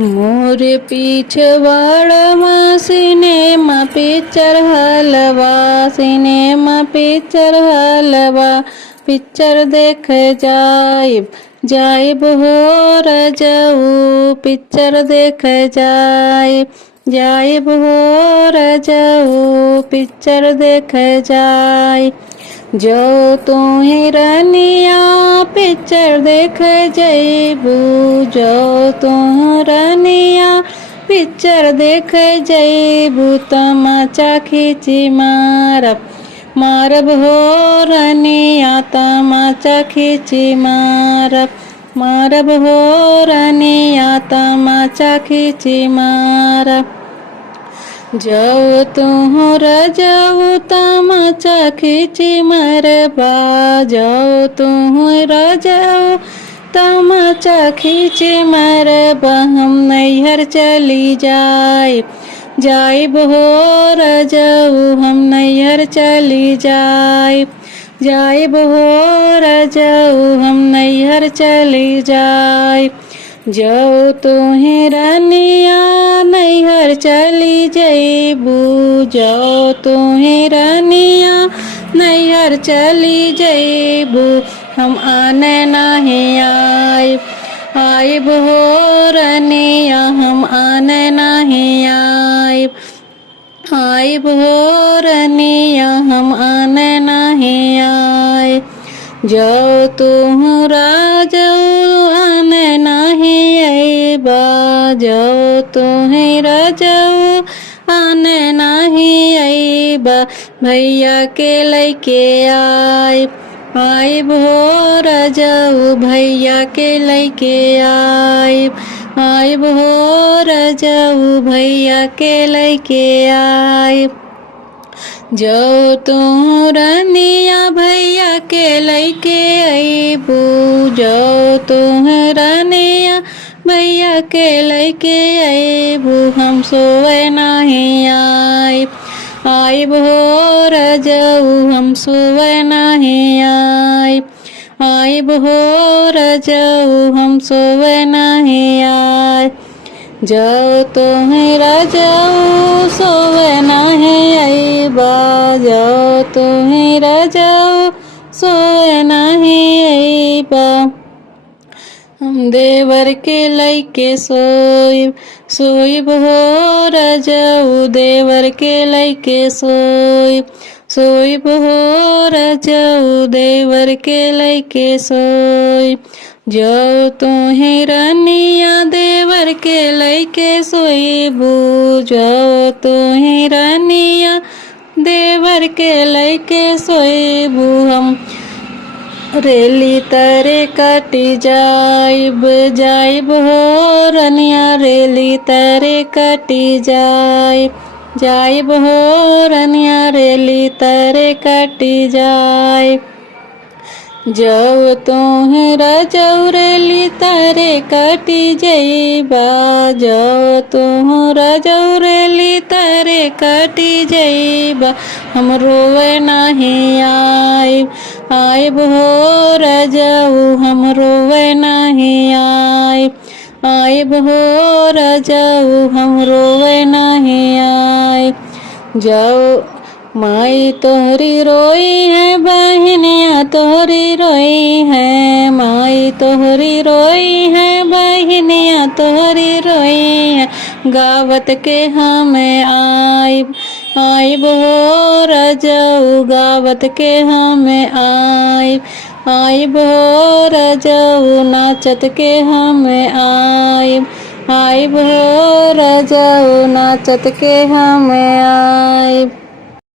मोर पिछवाड़ा cinema picture हलवा, cinema picture हलवा, picture देख जाइब जाइब हो रजऊ, पिक्चर देख जाइब जाइब हो रजऊ, पिक्चर देख जाइब। जो तुम्हें रनिया पिक्चर देख जइबू, जो तुम रनिया पिक्चर देख जइबू, तमाचा खींची मारब मारब हो रनिया, तमाचा खींची मारब मारब हो रनिया, तमाचा खींची मारब। जाओ तुहरा जाओ तमाचा खींची मरबा, जाओ तुहरा जाओ तमाचा खींची मरबा, हम नैहर चली जाइब जाइब हो रजऊ, हम नैहर चली जाइब जाइब हो रजऊ, हम नैहर चली जाइब। जो तुहें रनिया नैहर चली जइबू, जो तुहें रनिया नैहर चली जइबू, हम आने नहीं आइब आइब हो रनिया, हम आने नहीं आइब आइब हो रनिया, हम आने नहीं आइब। जो तुहरा जाओ आने नहीं आइबा, जो तुहरा जाओ आने नहीं आइबा, भैया के लइके आइब आइब हो रजऊ, भैया के लइके आइब आइब हो रजऊ, भैया के लइके आइब। जो तुम रनिया भैया के लइके अइबू, जो तुम रनिया भैया के लइके अइबू, हम सोए नहीं आइब आइब हो रजऊ, हम सोए नहीं आइब आइब हो रजऊ, हम सोए नहीं आइब। जो तुहरा जाओ सोए नहीं आइबा, जो तुहरा जाओ सोए नहीं आइबा, हम देवर के लइके सोइब सोइब हो रजऊ, देवर के लइके सोइब सोइब हो रजऊ, देवर के लइके सोइब। जो तुहें रनिया देवर के लइके सोइबू, जो तुहें रनिया देवर के लइके सोइबू, हम रेली तरे कटी जाइब जाइब हो रनिया, रेली तरे कटी जाइब जाइब हो रनिया, रेली तरे कटी जाइब। जो तुहरा जाओ रेली तरे कटी जइबा, जो तुहरा जाओ रेली तरे कटी जइबा, हम रोवे नहीं आइब आइब हो रजऊ, हम रोवे नहीं आइब आइब हो रजऊ, हम रोवे नहीं आइब। जो माई तोहरी रोई है बहनिया तोहरी रोई है, माई तोहरी रोई है बहनिया तोहरी रोई है, गावत के हमें आइब आइब हो रजऊ, गावत के हमें आइब आइब हो रजऊ, नाचत के हमें आइब आइब हो रजऊ, नाचत के हमें आइब।